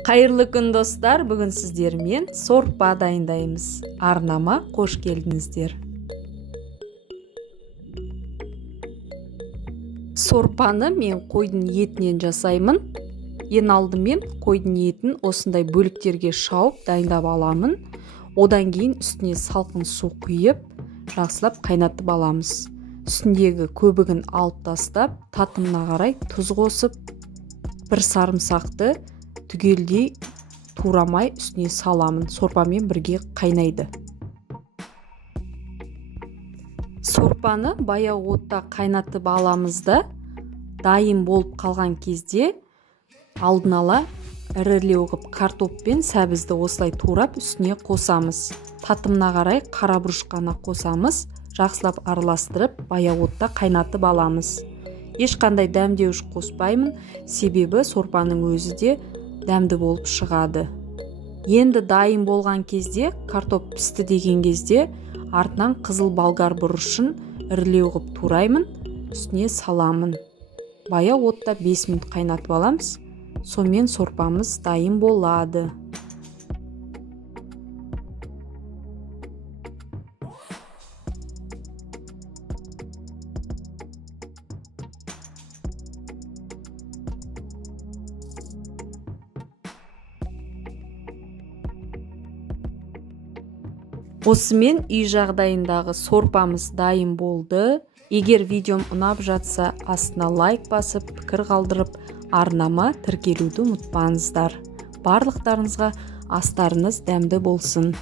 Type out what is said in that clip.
Қайырлы күн достар, бүгін сіздермен сорпа дайындаймыз. Арнама қош келдіңіздер. Сорпаны мен қойдың етінен жасаймын. Ең алдымен қойдың етін осындай бөліктерге шауып дайындап аламын. Одан кейін үстіне салқын су құйып, жақсылап қайнатып аламыз. Үстіндегі көбігін алып тастап, татымына қарай тұз қосып, бір сарымсақты түгелдей турамай үстіне саламын. Сорпамен бірге қайнайды. Сорпаны баяу отта қайнатып аламыз да, дайын болып қалған кезде алдын ала ірілеу қып картоп пен сәбізді осылай турап үстіне қосамыз. Татымына қарай қара бұрыш қана қосамыз. Жақсылап араластырып, баяу отта қайнатып аламыз. Ешқандай дәмдеуіш қоспаймын, себебі сорпаның өзі де дәмді болып шығады. Енді дайын болған кезде, картоп пісті деген кезде, артынан қызыл болгар бұрышын ірілеу қып тураймын, үстіне саламын. Баяу отта 5 минут қайнатып аламыз. Сонымен сорпамыз дайын болады. Осымен үй жағдайындағы сорпамыз дайын болды. Егер видеом ұнап жатса, астына лайк басып, пікір қалдырып, арнама тіркелуді ұмытпаңыздар. Барлықтарыңызға астарыңыз дәмді болсын.